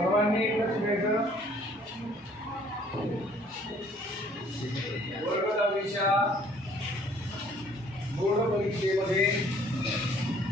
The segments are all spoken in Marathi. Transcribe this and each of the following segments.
सर्वांनी लक्ष द्यायचं. वर्ग 10वीच्या बोर्ड परीक्षेमध्ये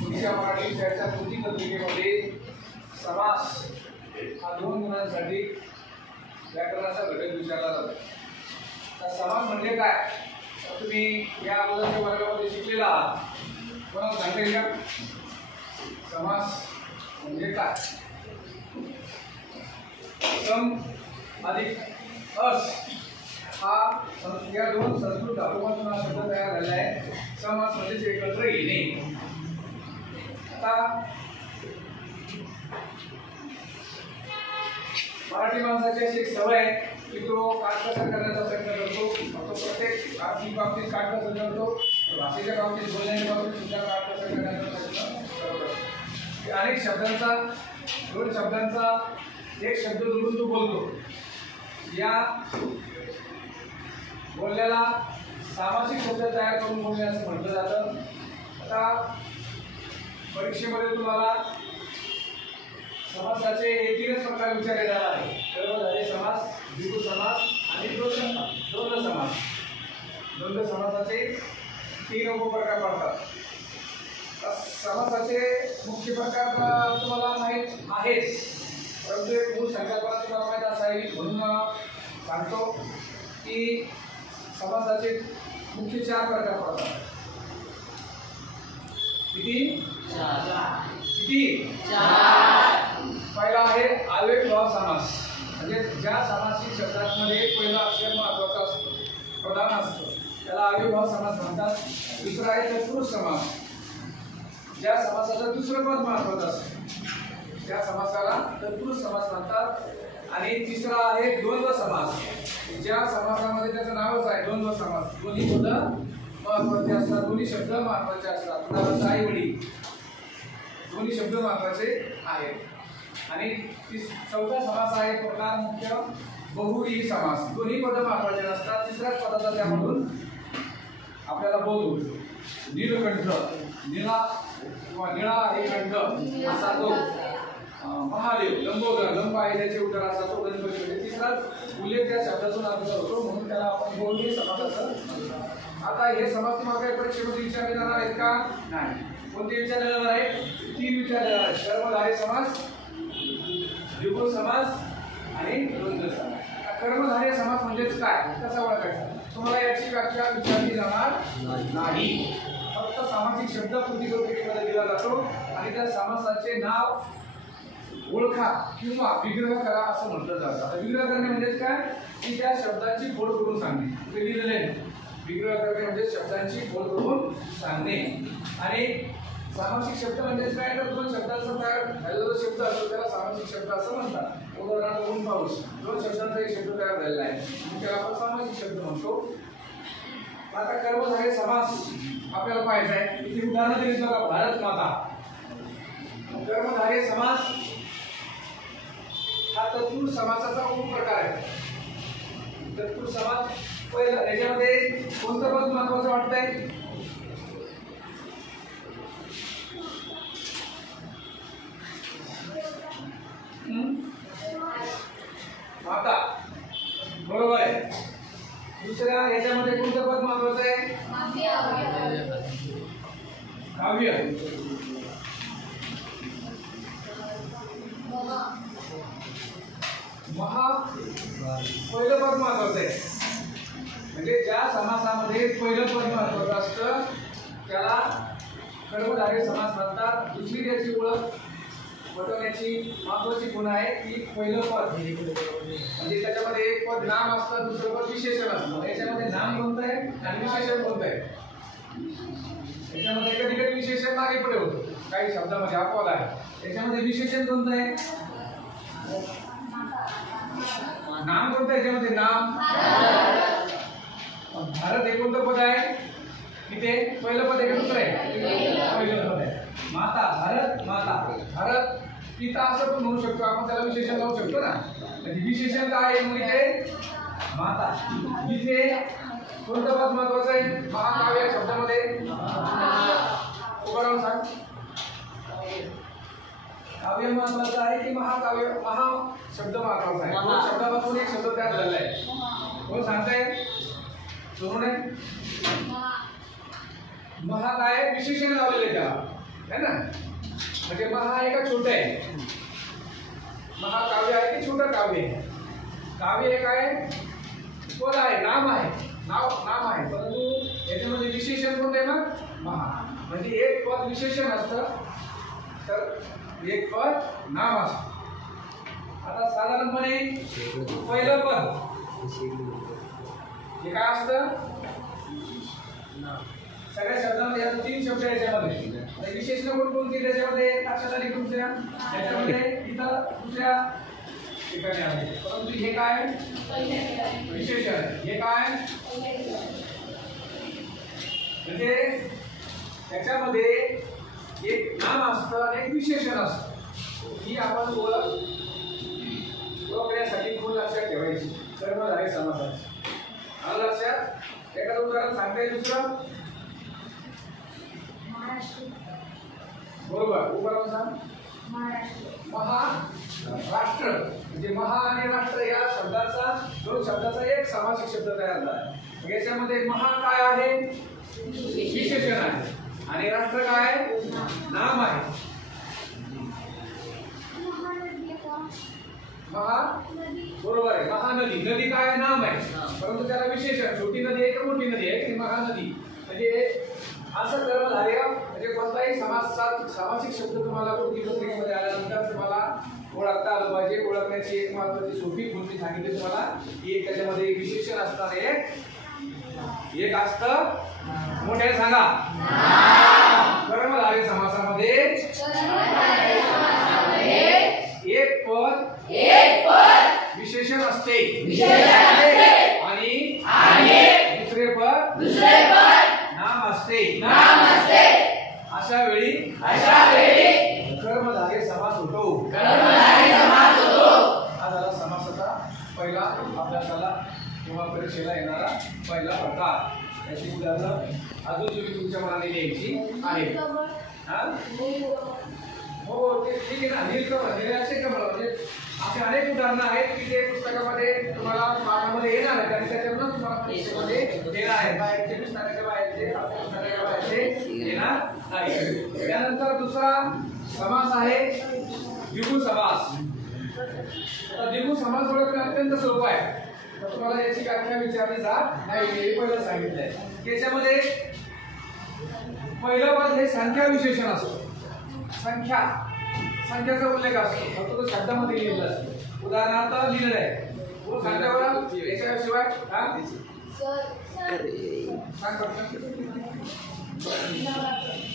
पुढच्या मराठी विषयाच्या कृती पत्रिकेमध्ये समास हा 2 गुणांसाठी व्याकरणाचा घटक विचारला जातो. समास म्हणजे काय तुम्ही या अगोदरच्या वर्गामध्ये शिकलेला आहात. कोणाला सांगता येईल का समास म्हणजे काय? सम अधिक अस हा या 2 संस्कृत धातूपासून हा शब्द तयार झाला आहे. समास म्हणजे एकत्र येणे. आता मराठी माणसाची अशी एक सवय आहे की तो काटकसर करण्याचा प्रयत्न करतो. तो प्रत्येक आर्थिक बाबतीत काटकसर करतो, भाषेच्या बाबतीत बोलण्याच्या बाबतीत सुद्धा काटकसर करण्याचा प्रयत्न करतो. अनेक शब्दांचा 2 शब्दांचा एक शब्द जोडून तो बोलतो. या बोलण्याला सामासिक शब्द तयार करून बोलणे असं म्हटलं जातं. आता परीक्षेमध्ये तुम्हाला समासाचे 3च प्रकार विचारले जाणार आहे. कर्मधारय समास, द्विगु समास आणि द्वंद्व समास. द्वंद्व समासाचे 3 उपप्रकार पडतात. समासाचे मुख्य प्रकार तुम्हाला माहीत आहेत, परंतु एक मूळ संकल्पना तुम्हाला माहीत असावी म्हणून सांगतो की समासाचे मुख्य 4 प्रकार पडतात. किती? 4. पहिला आहे अव्ययभाव समास, म्हणजे ज्या सामासिक शब्दांमध्ये पहिला अक्षर महत्त्वाचा असतो, प्रधान असतो, त्याला अव्ययभाव समास म्हणतात. दुसरा आहे तत्पुरुष समास, ज्या समासाचं दुसरं पद महत्त्वाचं असतं त्या समासाला तत्पुरुष समास म्हणतात. आणि तिसरा आहे द्वंद्व समास, ज्या समासामध्ये त्याचं नावच आहे द्वंद्व समास. दोन्ही पद महत्त्वाचे असतात, दोन्ही शब्द महत्त्वाचे असतात. उदाहरणार्थ आई वडील दोन्ही शब्द महत्त्वाचे आहेत. आणि चौथा समास आहे प्रकार मुख्य बहुव्रीही समास. दोन्ही पद महत्त्वाचे नसतात, तिसऱ्याच पदाचा त्यामधून आपल्याला बोध होतो. नीलकंठ, निळा किंवा निळा हे कंठ असा तो महादेव, लंबोदर, लंब आहे त्याचे उदर असा तो गणपती. म्हणजे तिसराच उल्लेख त्या शब्दातून आपल्याला होतो, म्हणून त्याला आपण बहुव्रीही समास असं म्हणतो. आता हे समास तुम्हाला परीक्षेमध्ये विचारले जाणार आहेत का? नाही. कोणते विचारले जाणार आहेत? 3 विचारले जाणार आहेत. कर्मधारय समास, द्विगु समास आणि द्वंद्व समास. कर्मधारय समास म्हणजेच काय, कसा ओळखायचा? तुम्हाला याची व्याख्या विचारली जाणार नाही. फक्त सामासिक शब्द कृतीमध्ये दिला जातो आणि त्या समासाचे नाव ओळखा किंवा विग्रह करा असं म्हटलं जातं. आता विग्रह करणे म्हणजेच काय की त्या शब्दांची फोड करून सांगणे. ते लिहिलेले विग्रह करणे म्हणजे शब्दांची फोड करून सांगणे. आणि सामासिक शब्द म्हणजेच काय तर 2 शब्दांचा तयार झालेला शब्द असतो त्याला सामासिक शब्द असं म्हणतात. उदाहरणार्थ ऊन पाऊस 2 शब्दांचा एक शब्द तयार झालेला आहे, त्याला आपण सामासिक शब्द म्हणतो. आता कर्मधारय समास आपल्याला पाहायचा आहे. इथे उदाहरण दिली बघा, भारत माता. कर्मधारय समास हा तत्पुरुष समासाचा उपप्रकार आहे. तत्पुरुष समास पहिला याच्यामध्ये कोणतं पद महत्त्वाचं वाटतंय? माता, बरोबर आहे. दुसऱ्या याच्यामध्ये कोणतं पद महत्त्वाचं आहे? काव्य. महा पहिलं पद महत्त्वाचं आहे, म्हणजे ज्या समासामध्ये पहिलं पद महत्त्वाचं असतं त्याला कर्मधारय समास म्हणतात. दुसरी त्याची ओळख पटवण्याची महत्त्वाची गुण आहे की पहिलं पद म्हणजे त्याच्यामध्ये एक पद नाम असतं, दुसरं पद विशेषण असतं. याच्यामध्ये नाम कोणतं आहे आणि विशेषण कोणतं आहे? याच्यामध्ये कधी कधी विशेषण मागे पुढे होतं काही शब्दामध्ये, हा पद आहे. याच्यामध्ये विशेषण कोणतं आहे? नाम कोणतं आहे? याच्यामध्ये नाम भारत हे कोणतं पद आहे? इथे पहिलं पद आहे का दुसरं आहे? पहिलं पद आहे. माता, भारत माता. भारत पिता असं पण म्हणू शकतो आपण, त्याला विशेषण लावू शकतो ना. म्हणजे विशेषण काय आहे मग इथे? माता. इथे कोणतं पद महत्त्वाचं आहे? महाकाव्य शब्दामध्ये उभं राहून सांग. काव्य महत्वाचं आहे की महाकाव्य? महा शब्द महत्वाचा आहे. दोन शब्दापासून एक शब्द तयार झालेला आहे. कोण सांगताय? सोनू ने? महा काय विशेषण लावलेले त्याला है ना. म्हणजे महा आहे का छोटे आहे? महाकाव्य आहे की छोटं काव्य आहे? काव्य एक आहे, पद आहे, नाम आहे, नाम आहे, परंतु याच्यामध्ये विशेषण कोणतं आहे? मग महा. म्हणजे एक पद विशेषण असतं तर एक पद नाम असतं. आता साधारणपणे पहिलं पद हे काय असतं? सगळ्या शब्दांमध्ये आता 3 शब्द याच्यामध्ये विशेषण कोणकोणती त्याच्यामध्ये लक्षात आली तुमच्या? त्याच्यामध्ये इथं दुसऱ्या ठिकाणी आहे, परंतु हे काय विशेषण? हे काय म्हणजे त्याच्यामध्ये एक नाम असतं आणि एक विशेषण असतं. ही आपण ओळखण्यासाठी खूप लक्षात ठेवायची. कर्मधारय समासाची आलं लक्षात? एखादं उदाहरण सांगता येईल दुसरं? बरोबर. उदाहरण सांग. महाराष्ट्र. म्हणजे महा आणि राष्ट्र या शब्दाचा, दोन शब्दाचा एक सामासिक शब्द तयार झाला. याच्यामध्ये महा काय आहे? विशेषण आहे. आणि राष्ट्र काय आहे? नाम आहे. महा बरोबर आहे. महानदी. नदी काय आहे? नाम आहे, परंतु त्याला विशेषण. छोटी नदी आहे का मोठी नदी आहे की महानदी. म्हणजे असं कर्मधारय म्हणजे कोणताही सामासिक शब्द तुम्हाला कोणती पत्रिकेमध्ये आल्यानंतर तुम्हाला ओळखता आलं पाहिजे. ओळखण्याची एक महत्वाची सोपी कृती सांगितली तुम्हाला. एक त्याच्यामध्ये एक विशेषण असणार, एक असतं मोठ्याने सांगा. कर्मधारय समासामध्ये एक पद विशेषण असते आणि दुसरे पद नाम असते. अशा वेळी कर्मधारय समास होतो. हा झाला समासाचा पहिला अभ्यासाला किंवा परीक्षेला येणारा पहिला प्रकार. याची उदाहरणं अजून तुम्ही तुमच्या मनाने लिहायची आहेत. हो ते ठीक आहे ना. नीलकमल असे कमल म्हणजे असे अनेक उदाहरणं आहेत की ते पुस्तकामध्ये तुम्हाला पाठामध्ये येणार आहेत आणि त्याच्यातून तुम्हाला परीक्षेमध्ये येणार आहे. बाहेरचे पुस्तकाच्या बाहेरचे पुस्तकाच्या बाहेरचे येणार नाही. त्यानंतर दुसरा समास आहे द्विगु समास. आता द्विगु समास ओळखणे अत्यंत सोपं आहे. तर तुम्हाला याची व्याख्या विचारली जात नाही. हे पहिलं सांगितलंय. त्याच्यामध्ये पहिलं पद हे संख्या विशेषण असतं. संख्याचा उल्लेख असतो, फक्त तो शब्दामध्ये लिहिलेला असतो. उदाहरणार्थ लिहिलेलं आहे. तो सांगल्यावर याच्याशिवाय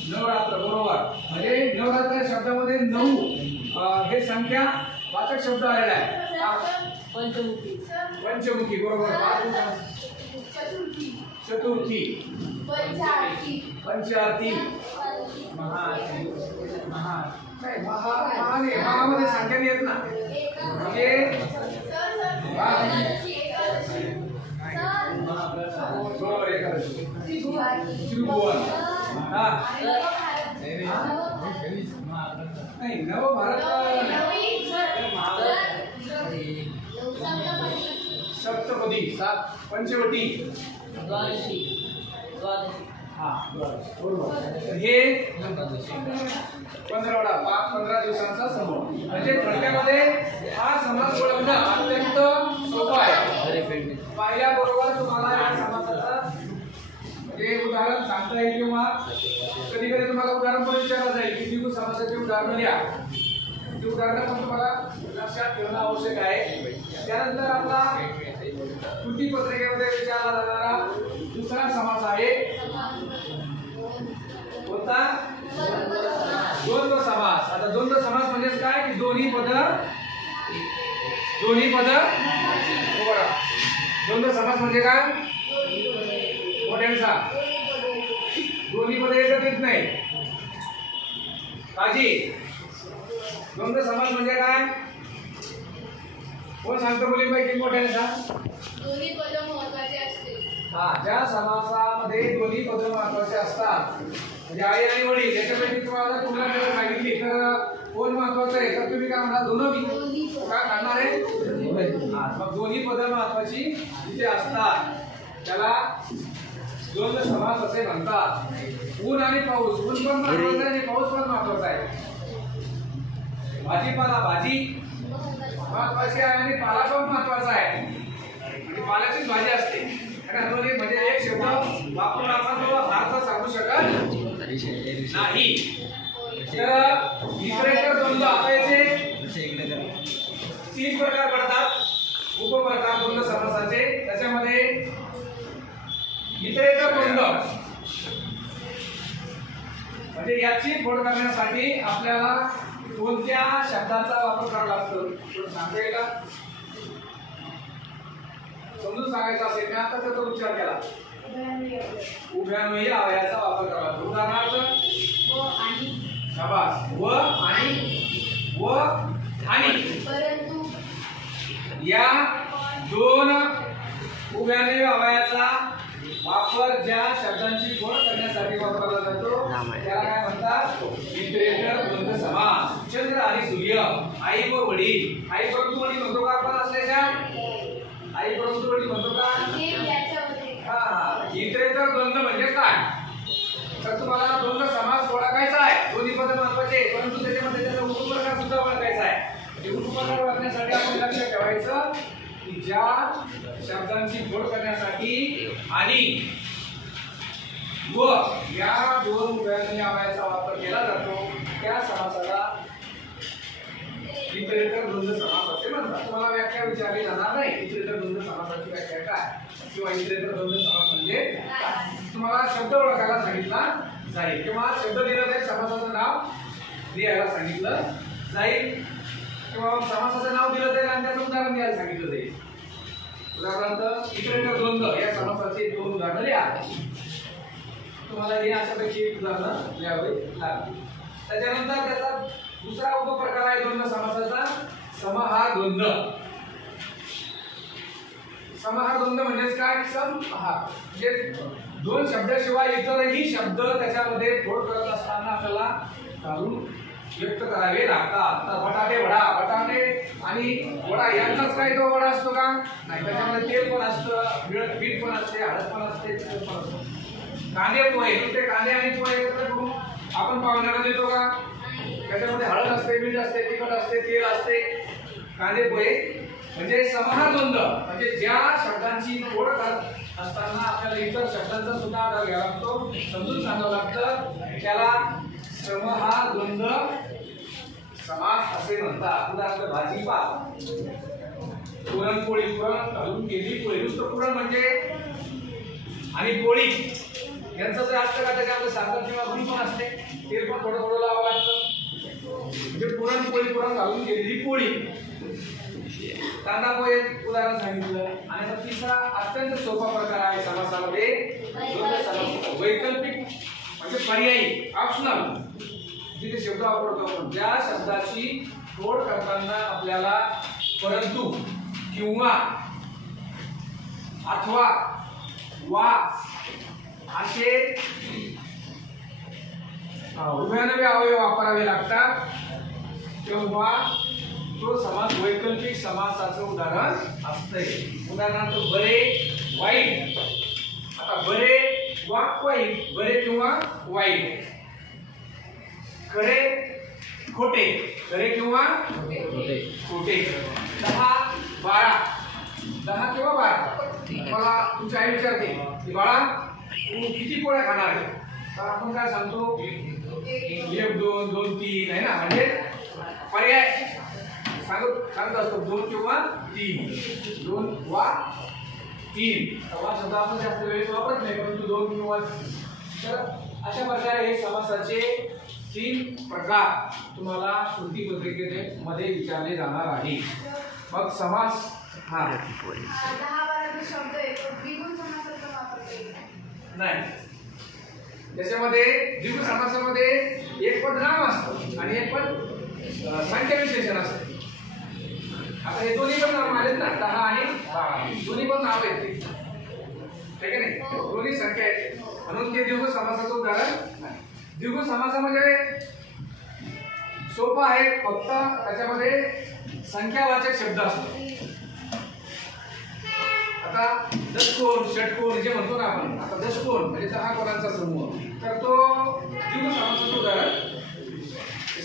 नवरात्र. बरोबर. म्हणजे नवरात्र या शब्दामध्ये 9 हे संख्या वाचक शब्द आलेला आहे. पंचमुखी. बरोबर. चतुर्थी, पंचार्थी, महामध्ये संख्या येत ना. म्हणजे बरोबर एखादं त्रिभुवन. नाही नवभारत सप्तपदी, पंचवटी, हे 15 दिवसांचा समूह. म्हणजे थोडक्यामध्ये हा समास ओळखणं अत्यंत सोपं आहे. पाहिल्याबरोबर तुम्हाला या समासाचा म्हणजे उदाहरण सांगता येईल किंवा कधी कधी तुम्हाला उदाहरण पण विचारलं जाईल की द्विगु समासाचे उदाहरण लिहा. ते उदाहरण पण तुम्हाला लक्षात ठेवणं आवश्यक आहे. त्यानंतर आपला कृती पत्रिकेमध्ये विचारला जाणारा दुसरा समास आहे कोणता? द्वंद्व समास. आता द्वंद्व समास म्हणजे काय की दोन्ही पद द्वंद्व समास म्हणजे काय? मोठ्यांचा दोन्ही पद एकच येत नाही. काजी द्वंद्व समास म्हणजे काय? कोण सांगतो मुलींपैकी मोठ्यांचा? दोन्ही पद महत्त्वाचे असते. ज्या समासामध्ये दोन्ही पद महत्त्वाचे असतात म्हणजे आई आणि वडील याच्यापैकी तुम्हाला कुणाला सांगितली तर कोण महत्वाचं आहे तर तुम्ही काय म्हणा दोन्ही काय काढणार आहे मग दोन्ही पद महत्वाची इथे असतात त्याला द्वंद्व समास असे म्हणतात ऊन आणि पाऊस ऊन पण महत्वाचा आहे आणि पाऊस पण महत्वाचा आहे भाजीपाला भाजी महत्वाची आहे आणि पाला पण महत्वाचा आहे आणि पाल्याचीच भाजी असते दोन्ही म्हणजे एक शब्द वापरून आपण तो अर्थ सांगू शकत नाही तर इतरेतर द्वंद्व आता याचे 3 प्रकार पडतात उपप्रकार द्वंद्व समासाचे त्याच्यामध्ये इतरेतर द्वंद्व म्हणजे याची फोड करण्यासाठी आपल्याला कोणत्या शब्दाचा वापर करावा लागतो सांगता येईल का समजून सांगायचं असेल मी आता त्याचा उच्चार केला उभ्यान्वयी अवयवाचा वापर करावा लागतो उदाहरणार्थ व आणि परंतु या दोन उभ्यान्वयी अवयवाचा वापर ज्या शब्दांची फोड करण्यासाठी वापरला जातो त्याला काय म्हणतात इतरेतर द्वंद्व समास चंद्र आणि सूर्य आई व वडील आई परंतु वडील म्हणतो का आपण असल्याच्या आई परंतु वडील म्हणतो का इतरेतर द्वंद्व म्हणजे काय तर तुम्हाला द्वंद्व समास ओळखायचा आहे दोन्ही पद महत्वाचे परंतु त्याच्यामध्ये त्याचा उपप्रकार सुद्धा ओळखायचा आहे उपप्रकार ओळखण्यासाठी आपण लक्ष ठेवायचं की ज्या शब्दांची फोड करण्यासाठी आणि व या दोन उभयान्वयी अवयवाचा वापर केला जातो त्या समासाला इतरेतर द्वंद्व समास असे म्हणतात तुम्हाला व्याख्या विचारली जाणार नाही इतरेतर द्वंद्व समासाची व्याख्या काय किंवा इतरेतर द्वंद्व समास म्हणजे काय तुम्हाला शब्द ओळखायला सांगितला जाईल किंवा शब्द दिला जाईल समासाचं नाव लिहायला सांगितलं जाईल किंवा समासाचं नाव दिलं जाईल आणि त्याचं उदाहरण द्यायला सांगितलं जाईल उदाहरणार्थ इतरेतर द्वंद्व या समासाचे 2 उदाहरणं लिहा तुम्हाला हे अशापैकी एक उदाहरण लिहावे लागेल त्याच्यानंतर त्याचा दुसरा उपप्रकार आहे द्वंद्व समासाचा समहार द्वंद्व समहार द्वंद्व म्हणजे काय समहार म्हणजे दोन शब्दाशिवाय इतरही शब्द त्याच्यामध्ये फोड करत असताना आपल्याला घालून व्यक्त करावे लागतात तर बटाटे वडा बटाटे आणि वडा यांचाच काय तो वडा असतो का नाही त्याच्यामध्ये तेल पण असतं पीठ पण असते हळद पण असते तेल पण असतं कांदे पोहे ते कांदे आणि पोहे एकत्र करून आपण पाहुण्याला देतो का त्याच्यामध्ये हळद असते मीठ असते तिखट असते तेल असते कांदे पोहे म्हणजे समहार द्वंद्व म्हणजे ज्या शब्दांची फोड करत असताना आपल्याला इतर शब्दांचा सुद्धा आधार घ्यावा लागतो समजून सांगावं लागतं त्याला समहार द्वंद्व समास असे म्हणतात उदाहरणार्थ भाजीपाला पुरणपोळी पुरण घालून केली पोळी नुसतं पुरण म्हणजे आणि पोळी यांचं जे असतं का त्याच्यामध्ये साखर किंवा गुळ पण असते तेल पण थोडं थोडं लावावं लागतं म्हणजे पुरणपोळी पुरण घालून केलेली पोळी कांदा पोहे उदाहरण सांगितलं आणि आता तिसरा अत्यंत सोपा प्रकार आहे समासामध्ये वैकल्पिक म्हणजे पर्यायी ऑप्शनल जिथे शब्द वापरतो आपण ज्या शब्दाची फोड करताना आपल्याला परंतु किंवा अथवा वा असे उभयान्वयी अवयव वापरावे लागतात तेव्हा तो समास वैकल्पिक समासाचं उदाहरण असते उदाहरणार्थ बरे वाईट आता बरे वा वाईट बरे किंवा वाईट खरे खोटे खरे किंवा खोटे 10 किंवा 12 मला तुमची आई विचारते की बाळा तू किती पोळ्या खाणार आहे तर आपण काय सांगतो 1 2 2 3 आहे ना म्हणजे पर्याय सांगत असतो 2 किंवा 3 2 वा 3 वा शब्द आपण जास्त वेळेस वापरत नाही परंतु 2 किंवा तर अशा प्रकारे हे समासाचे 3 प्रकार तुम्हाला कृती पत्रिकेमध्ये विचारले जाणार आहे मग समास 10-12 शब्द येतो द्विगुण समासाचा वापर केला नाही त्याच्यामध्ये द्विगुण समासामध्ये एक पद नाम असतं आणि एक पद संख्या विशेषण असतं आता हे दोन्ही पण नाम आलेत ना 10 आणि 12 दोन्ही पण नाव आहेत ठीक आहे नाही दोन्ही संख्या आहेत म्हणून ते द्विगुण समासाचं उदाहरण द्विगुण समासामध्ये सोपं आहे, फक्त त्याच्यामध्ये संख्यावाचक शब्द असतो. आता दशकोन षटकोन जे म्हणतो ना आपण, आता दशकोन म्हणजे 10 कोणांचा समूह, तर तो द्विगु समासाचं उदाहरण.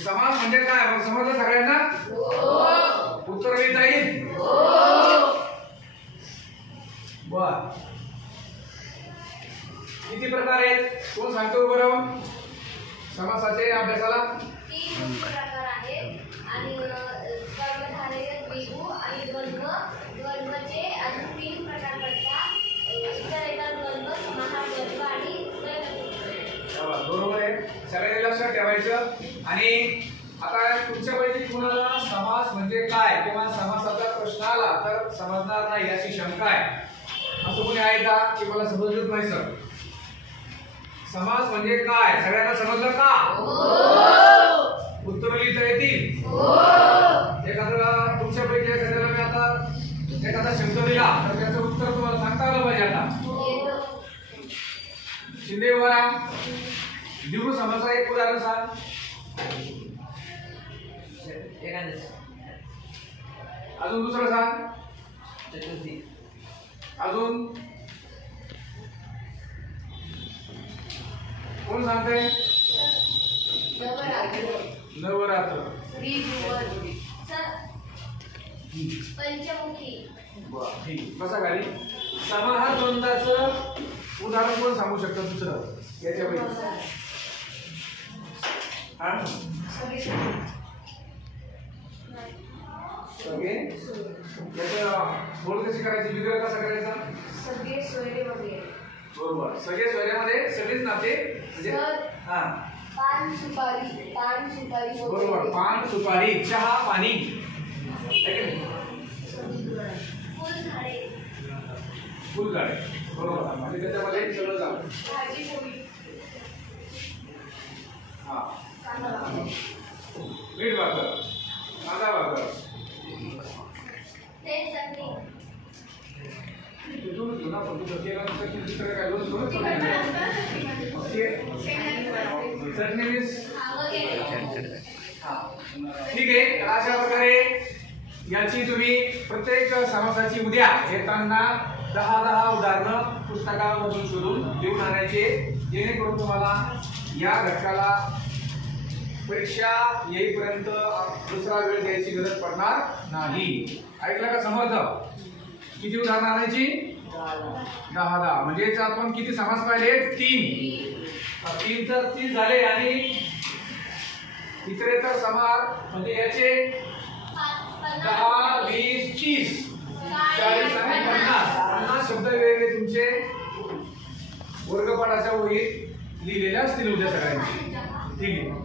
समास म्हणजे काय मग समजलं सगळ्यांना? उत्तर देता येईल? बर. किती प्रकार आहेत कोण सांगतो बरं समासाचे अभ्यासाला? 3 प्रकार आहेत आणि कर्मधारय द्विगु आणि द्वंद्व. द्वंद्वचे अजून 3 प्रकार पडतात. इतर द्वंद्व, समाहार द्वंद्व आणि बरोबर आहे. सगळ्यांनी लक्षात ठेवायचं. आणि आता तुमच्यापैकी कुणाला समास म्हणजे काय किंवा समासाचा प्रश्न आला तर समजणार नाही याची शंका आहे, असं कोणी आहे का की मला समजलंच नाही सर? समास म्हणजे काय सगळ्यांना समजलं का? उत्तर लिहिता येतील? एखादा तुमच्यापैकी एखाद्याला मी आता एखादा शब्द दिला तर त्याचं उत्तर तुम्हाला सांगता आलं पाहिजे. आता शिंदे वरा द्विगु समासाचं एक उदाहरण सांग. अजून दुसरं सांग. अजून कोण सांगते? नवरात्र, पंचमुखी. ठीक. कसा खाली समाहार द्वंद्वाचं उदाहरण कोण सांगू शकतं दुसरं याच्यापैकी? बोल कशी करायची, विग्रह कसा करायचा? सगळे सोयरे वगैरे. बरोबर. सगळे सोयऱ्यामध्ये सगळेच नाते म्हणजे हा पान सुपारी बरोबर. पान सुपारी चहा पाणी फुलझाडे बरोबर. म्हणजे त्याच्यामध्ये सगळं झालं. भाजी पोळी. हा मीठ भाकर, कांदा भाकर, ठीक आहे. अशा प्रकारे याची तुम्ही प्रत्येक समासाची उद्या येताना 10 उदाहरणं पुस्तकामधून शोधून लिहून आणायचे, जेणेकरून तुम्हाला या घटकाला परीक्षा येईपर्यंत दुसरा वेळ द्यायची गरज पडणार नाही. ऐकलं का? समजलं? किती उदाहरणं आणायची? 10 म्हणजे आपण किती समास पाहिले? 3 तर 30 झाले. आणि इतरेतर समास म्हणजे याचे 10, 20, 30, 40 आणि 50 शब्द वेगळे तुमचे वर्गपाठाच्या वहीत लिहिलेले असतील उद्या सगळ्यांचे. ठीक आहे.